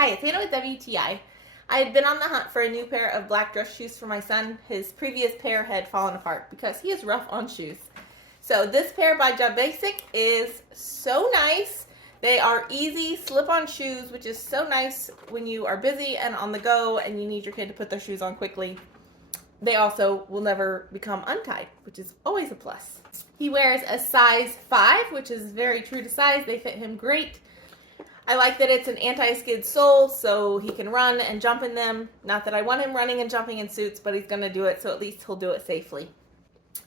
Hi, it's Hannah with WTI. I had been on the hunt for a new pair of black dress shoes for my son. His previous pair had fallen apart because he is rough on shoes. So this pair by JABASIC is so nice. They are easy slip-on shoes, which is so nice when you are busy and on the go and you need your kid to put their shoes on quickly. They also will never become untied, which is always a plus. He wears a size 5, which is very true to size. They fit him great. I like that it's an anti-skid sole, so he can run and jump in them. Not that I want him running and jumping in suits, but he's going to do it, so at least he'll do it safely.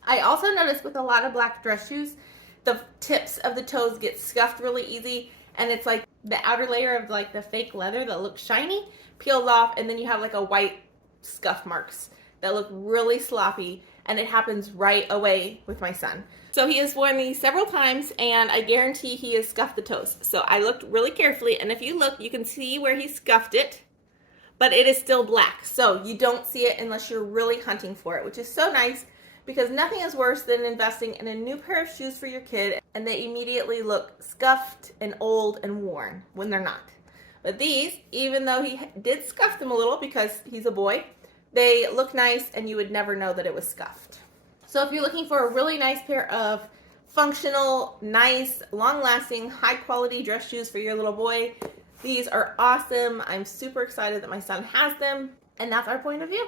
I also noticed with a lot of black dress shoes, the tips of the toes get scuffed really easy, and it's like the outer layer of like the fake leather that looks shiny peels off, and then you have like a white scuff marks that look really sloppy, and it happens right away with my son. So he has worn these several times, and I guarantee he has scuffed the toes. So I looked really carefully, and if you look, you can see where he scuffed it, but it is still black. So you don't see it unless you're really hunting for it, which is so nice because nothing is worse than investing in a new pair of shoes for your kid and they immediately look scuffed and old and worn when they're not. But these, even though he did scuff them a little because he's a boy, they look nice and you would never know that it was scuffed. So if you're looking for a really nice pair of functional, nice, long-lasting, high-quality dress shoes for your little boy, these are awesome. I'm super excited that my son has them, and that's our point of view.